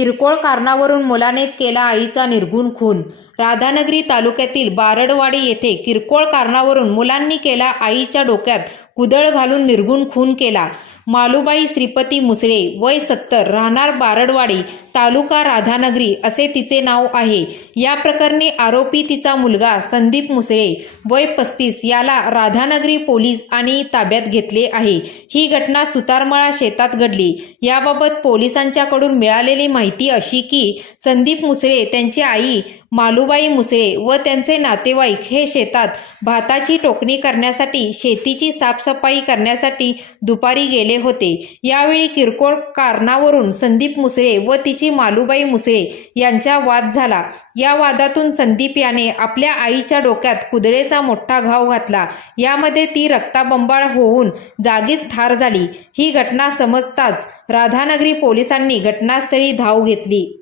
किरकोळ कारणावरून मुलानेच केला आईचा निर्गुण खून. राधानगरी तालुक्यातील बारडवाडी येथे किरकोळ कारणावरून मुलांनी केला आईच्या डोक्यात कुदळ घालून निर्गुण खून केला. मालुबाई श्रीपती मुसळे वय सत्तर राहणार बारडवाडी तालुका राधानगरी असे तिचे नाव आहे. या प्रकरणी आरोपी तिचा मुलगा संदीप मुसळे वय पस्तीस याला राधानगरी पोलीस आणि ताब्यात घेतले आहे. ही घटना सुतारमळा शेतात घडली. याबाबत पोलिसांच्याकडून मिळालेली माहिती अशी की संदीप मुसळे त्यांची आई मालुबाई मुसळे व त्यांचे नातेवाईक हे शेतात भाताची टोकणी करण्यासाठी शेतीची साफसफाई करण्यासाठी दुपारी गेले होते. यावेळी किरकोळ कारणावरून संदीप मुसळे व तिची मालुबाई मुसळे यांचा वाद झाला. या वादातून संदीप याने आपल्या आईच्या डोक्यात कुदळेचा मोठा घाव घातला. यामध्ये ती रक्ताबंबाळ होऊन जागीच ठार झाली. ही घटना समजताच राधानगरी पोलिसांनी घटनास्थळी धाव घेतली.